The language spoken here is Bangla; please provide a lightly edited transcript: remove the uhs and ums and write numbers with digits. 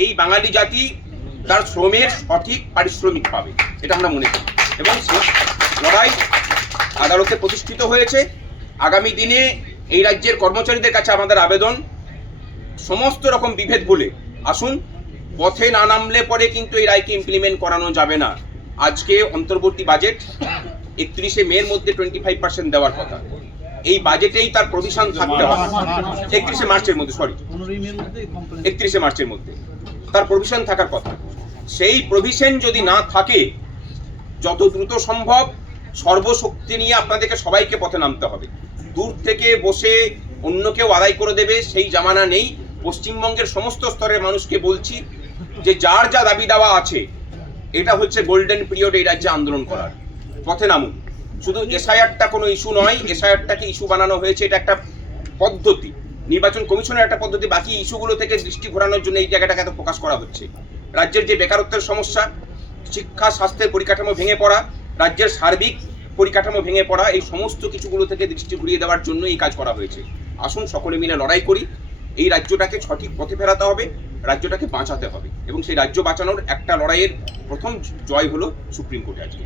এই বাঙালি জাতি তার শ্রমের সঠিক পারিশ্রমিক পাবে, এটা আমরা মনে করি। এবং সেই লড়াই আদালতে প্রতিষ্ঠিত হয়েছে। আগামী দিনে এই রাজ্যের কর্মচারীদের কাছে আমাদের আবেদন, সমস্ত রকম বিভেদ বলে আসুন, পথে না নামলে পরে কিন্তু এই রায়কে ইমপ্লিমেন্ট করানো যাবে না। আজকে অন্তর্বর্তী বাজেট 31শে মের মধ্যে 25% দেওয়ার কথা, এই বাজেটেই তার প্রভিশন থাকতে হবে। 31শে মার্চের মধ্যে, 31শে মার্চের মধ্যে তার প্রভিশন থাকার কথা। সেই প্রভিশন যদি না থাকে, যত দ্রুত সম্ভব সর্বশক্তি নিয়ে আপনাদেরকে সবাইকে পথে নামতে হবে। দূর থেকে বসে অন্য কেউ আদায় করে দেবে সেই জামানা নেই। পশ্চিমবঙ্গের সমস্ত স্তরের মানুষকে বলছি যে যার যা দাবি দেওয়া আছে, এটা হচ্ছে গোল্ডেন পিরিয়ড এই রাজ্যে আন্দোলন করার। পথে নামুন। শুধু এসআইআরটা কোনো ইস্যু নয়, এসআইআরটাকে ইস্যু বানানো হয়েছে, এটা একটা পদ্ধতি, নির্বাচন কমিশনের একটা পদ্ধতি। বাকি ইস্যুগুলো থেকে দৃষ্টি ঘোরানোর জন্য এই জায়গাটাকে এত ফোকাস করা হচ্ছে। রাজ্যের যে বেকারত্বের সমস্যা, শিক্ষা স্বাস্থ্যের পরিকাঠামো ভেঙে পড়া, রাজ্যের সার্বিক পরিকাঠামো ভেঙে পড়া, এই সমস্ত কিছুগুলো থেকে দৃষ্টি ঘুরিয়ে দেওয়ার জন্য এই কাজ করা হয়েছে। আসুন সকলে মিলে লড়াই করি, এই রাজ্যটাকে সঠিক পথে ফেরাতে হবে, রাজ্যটাকে বাঁচাতে হবে। এবং সেই রাজ্য বাঁচানোর একটা লড়াইয়ের প্রথম জয় হলো সুপ্রিম কোর্টে আজকে।